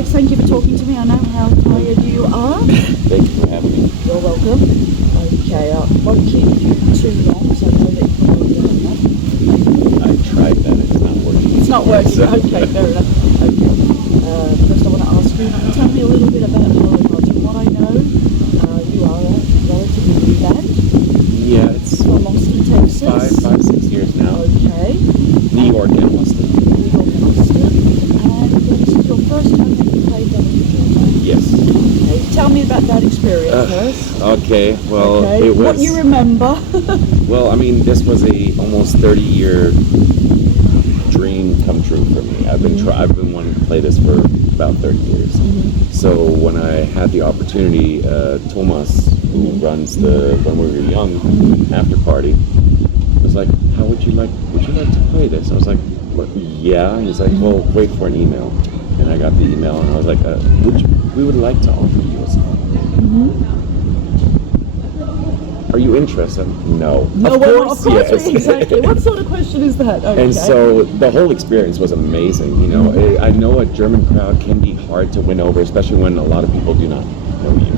Alex, thank you for talking to me. I know how tired you are. Thank you for having me. You're welcome. Okay, I won't keep you too long because I know that you're probably doing that. I tried that. It's not working. It's not working. So. Okay, fair enough. Okay. First I want to ask you, tell me a little bit about Hallowed. From what I know, you are a relatively new band. Yeah, it's from Austin, Texas. 6 years now. Okay. New York and Austin. New York and Austin. And this is your first time that you played WG? Yes. Okay. Tell me about that experience first. Okay, well, okay. it was... What you remember? Well, I mean, this was a almost 30-year dream come true for me. I've been wanting to play this for about 30 years. So when I had the opportunity, Thomas, who runs the When We Were Young after party, was like, would you like to play this? I was like, what? Yeah. And he's like, well, wait for an email. And I got the email, and I was like, we would like to offer you a song. Are you interested? No. Of course, yes. Exactly. What sort of question is that? Okay. And so the whole experience was amazing. You know, I know a German crowd can be hard to win over, especially when a lot of people do not know you.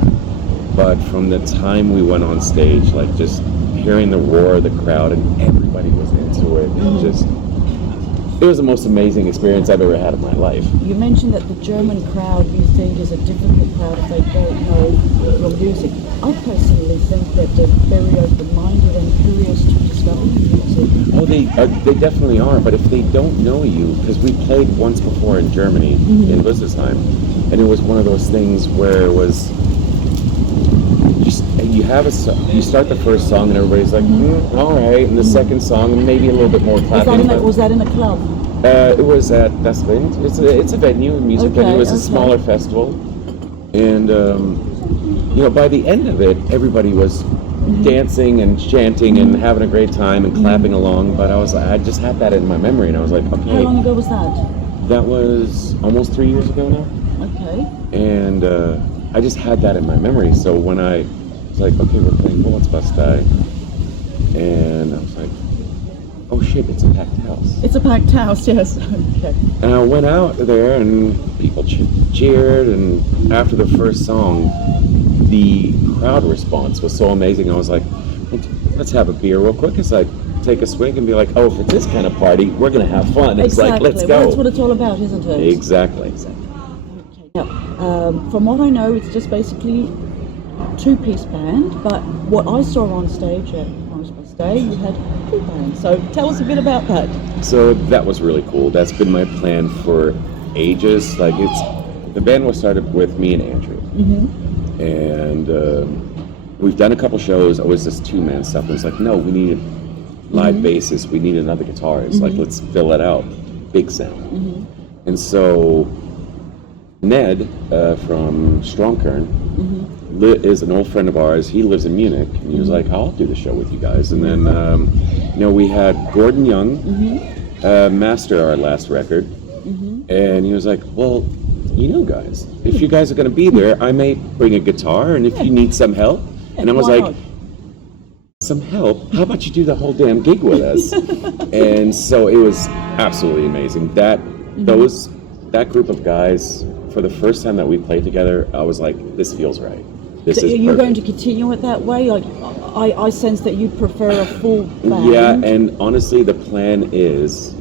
But from the time we went on stage, like just hearing the roar of the crowd and everybody was into it, it was the most amazing experience I've ever had in my life. You mentioned that the German crowd you think is a difficult crowd if they don't know your music. I personally think that they're very open-minded and curious to discover your music. Oh, they definitely are, but if they don't know you, because we played once before in Germany, in Rüsselsheim, and it was one of those things where it was, you start the first song and everybody's like, all right, and the second song maybe a little bit more clapping. Was that in a club? It was at Das Wind. It's a venue, a music venue. It was a smaller festival, and you know, by the end of it, everybody was dancing and chanting and having a great time and clapping along. But I just had that in my memory, and I was like, okay. How long ago was that? That was almost 3 years ago now. Okay. And I just had that in my memory. So when I was like, okay, we're playing Moritzbastei, and I was like, oh shit, it's a packed house. It's a packed house, yes. Okay. And I went out there and people cheered, and after the first song, the crowd response was so amazing. I was like, let's have a beer real quick. It's like, take a swig and be like, oh, for this kind of party, we're going to have fun. It's exactly. like, let's go. Well, that's what it's all about, isn't it? Exactly. Okay. Now, from what I know, it's just basically a two-piece band, but what I saw on stage at Moritzbastei, you had two bands. So tell us a bit about that. So that was really cool. That's been my plan for ages. Like the band was started with me and Andrew. And we've done a couple shows, always this two-man stuff. And it's like, no, we need a live bassist, we need another guitarist. Like, let's fill it out. Big sound. And so Ned from Stromkern is an old friend of ours. He lives in Munich, and he was like, I'll do the show with you guys. And then, you know, we had Gordon Young master our last record, and he was like, well, you know, guys, if you guys are going to be there, I may bring a guitar, and if you need some help. And I was like, some help? How about you do the whole damn gig with us? And so it was absolutely amazing. That group of guys, for the first time that we played together, I was like, this feels right. This is you're perfect. going to continue it that way? Like, I sense that you prefer a full band. Yeah, and honestly, the plan is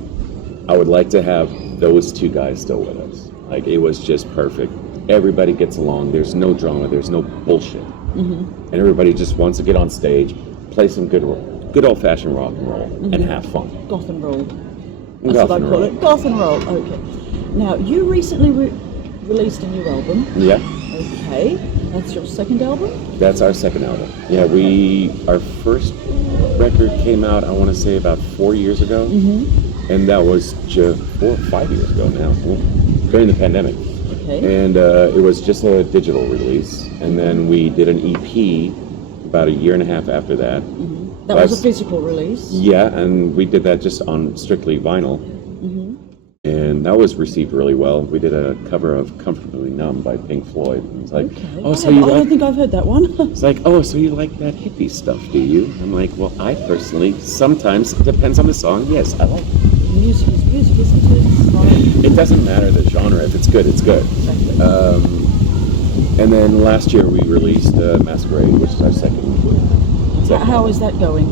I would like to have those two guys still with us. Like, it was just perfect. Everybody gets along. There's no drama. There's no bullshit. And everybody just wants to get on stage, play some good old-fashioned rock and roll, and have fun. Goth and roll. That's what I call it. Goth and roll. Okay. Now, you recently released a new album. Yeah. Okay. That's your second album? That's our second album. Yeah, our first record came out, I want to say, about 4 years ago. And that was just 4 or 5 years ago now, during the pandemic. Okay. And it was just a digital release. And then we did an EP about a year and a half after that. That was a physical release? Yeah, and we did that just on strictly vinyl. And that was received really well. We did a cover of Comfortably Numb by Pink Floyd. It's like, I don't think I've heard that one. It's like, oh, so you like that hippie stuff, do you? I'm like, well, I personally, sometimes, it depends on the song, yes, I like it. Music is music, isn't it? It's like, It doesn't matter the genre. If it's good, it's good. exactly. And then last year we released Masquerade, which is our second How is that going?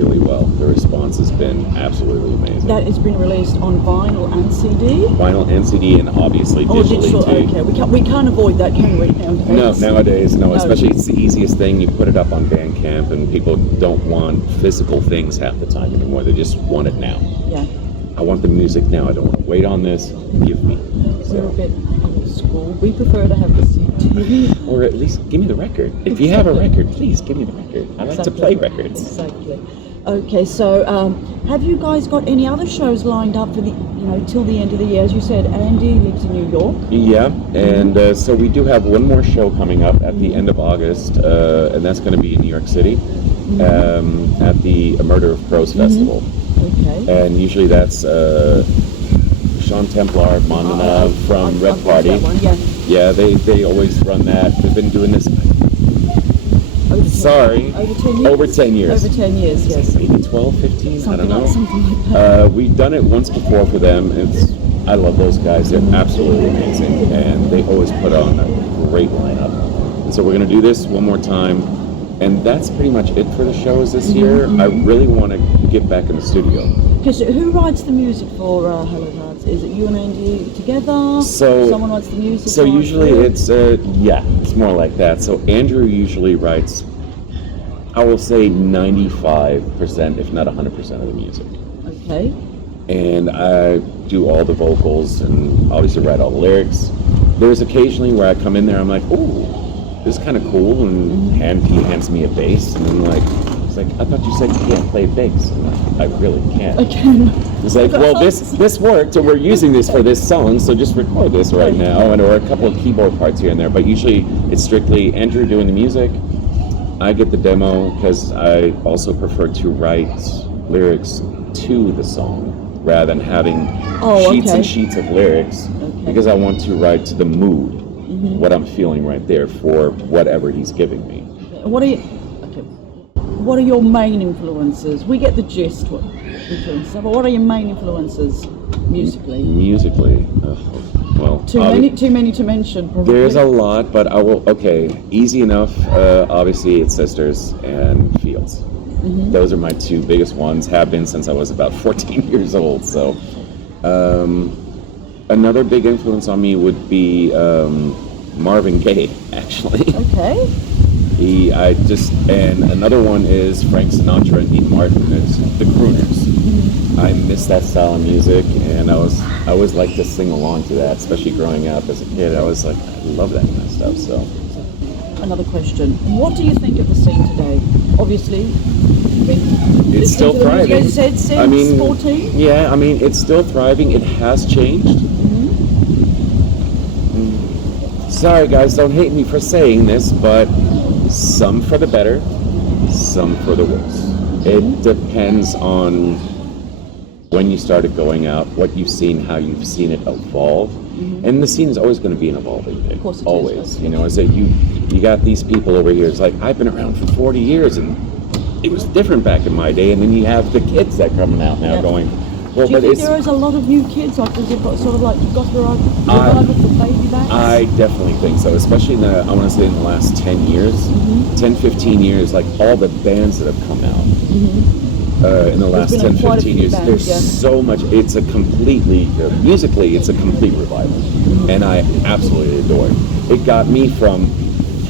really well. The response has been absolutely amazing. That has been released on vinyl and CD? Vinyl and CD, and obviously Oh, digitally digital, too. okay. We can't avoid that, can we, nowadays? No, nowadays, no. No. Especially it's the easiest thing. You put it up on Bandcamp, and people don't want physical things half the time anymore. They just want it now. Yeah. I want the music now. I don't want to wait on this. Give me. We're a bit old school. We prefer to have the CD. Or at least give me the record. If you have a record, please give me the record. I like to play records. Exactly. Okay, so have you guys got any other shows lined up for the, till the end of the year? As you said, Andy lives in New York. Yeah, and so we do have one more show coming up at the end of August, and that's going to be in New York City at the Murder of Crows Festival. Okay. And usually that's Sean Templar, Mondana from Red I've Party. that one, yeah. Yeah, they always run that. They've been doing this. Sorry. Over 10 years? Over 10 years. Over 10 years, yes. Maybe 12, 15, I don't know. Something like that. We've done it once before for them. I love those guys. They're absolutely amazing, and they always put on a great lineup. And so we're going to do this one more time, and that's pretty much it for the shows this year. I really want to get back in the studio. Because who writes the music for Hallowed? Is it you and Andy together? So someone writes the music? So usually it's it's more like that. So Andrew usually writes, I will say 95%, if not 100% of the music. Okay. And I do all the vocals and obviously write all the lyrics. There's occasionally where I come in there, I'm like, oh, this is kind of cool, and he hands me a bass, and I'm like, it's like, I thought you said you can't play bass. And I really can't. I can. It's like, well, this worked, and we're using this for this song, so just record this right now, or a couple of keyboard parts here and there. But usually it's strictly Andrew doing the music. I get the demo because I also prefer to write lyrics to the song rather than having sheets and sheets of lyrics, because I want to write to the mood, what I'm feeling right there for whatever he's giving me. What are your main influences? We get the gist, but what are your main influences musically? Musically, well, too many to mention. Probably. There's a lot, but I will. Okay, easy enough. Obviously, it's Sisters and Fields. Those are my two biggest ones. Have been since I was about 14 years old. So, another big influence on me would be Marvin Gaye, actually. Okay. And another one is Frank Sinatra and Dean Martin. It's the crooners. I miss that style of music, and I always like to sing along to that, especially growing up as a kid. I was like, I love that kind of stuff. So, another question: what do you think of the scene today? Obviously, it's still thriving. Since 14. Yeah, I mean, it's still thriving. It has changed. Sorry, guys, don't hate me for saying this, but some for the better, some for the worse. It depends on when you started going out, what you've seen, how you've seen it evolve. And the scene is always going to be an evolving thing. Of course it always. is. You know, so you got these people over here. It's like, I've been around for 40 years, and it was different back in my day. And then you have the kids that coming out now going, well, do you think there is a lot of new kids, like, does it got sort of like got the revival for baby backs? I definitely think so, especially in I want to say in the last 10 years, 10, 15 years, like all the bands that have come out in the last 10, 15 years, there's so much, it's a completely, musically, it's a complete revival, and I absolutely adore it. It got me from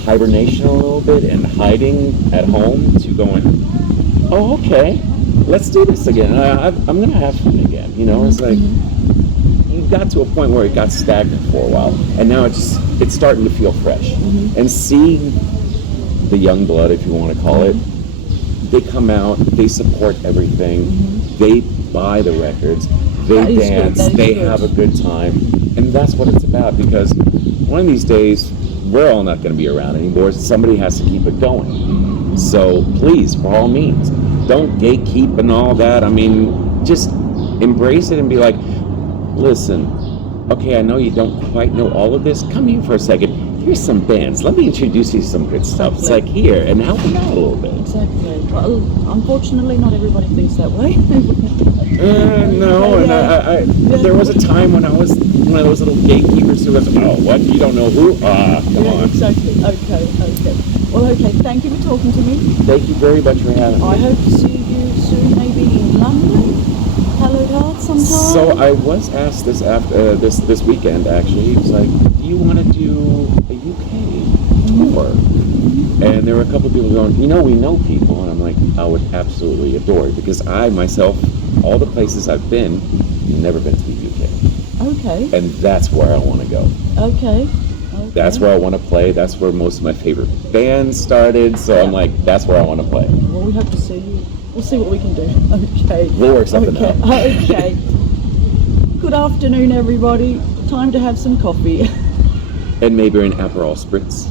hibernation a little bit and hiding at home to going, oh, okay, let's do this again. I'm going to have fun again. You know, it's like, you got to a point where it got stagnant for a while, and now it's starting to feel fresh. And seeing the young blood, if you want to call it, they come out, they support everything, they buy the records, they dance, they have a good time, and that's what it's about, because one of these days, we're all not going to be around anymore. Somebody has to keep it going. So please, for all means, don't gatekeep and all that. I mean, just embrace it and be like, listen, okay, I know you don't quite know all of this. Come here for a second. Here's some bands. Let me introduce you to some good stuff. It's like, here, and help me out a little bit. Exactly. Well, unfortunately, not everybody thinks that way. No, and I right. There was a time when I was one of those little gatekeepers who was, oh, what? You don't know who? Come on. Exactly. Okay. Well, okay. Thank you for talking to me. Thank you very much for having me. I hope to see you soon, maybe in London, Hallowed sometime. So I was asked this after this weekend. Actually, it was like, do you want to do a UK tour? And there were a couple of people going, we know people, and I'm like, I would absolutely adore it because I myself, all the places I've been, never been to the UK. Okay. And that's where I want to go. Okay. That's where I want to play. That's where most of my favorite bands started. So I'm like, that's where I want to play. Well, we hope to see you. We'll see what we can do. Okay. We'll work something out. Okay. Good afternoon, everybody. Time to have some coffee. And maybe an Aperol Spritz.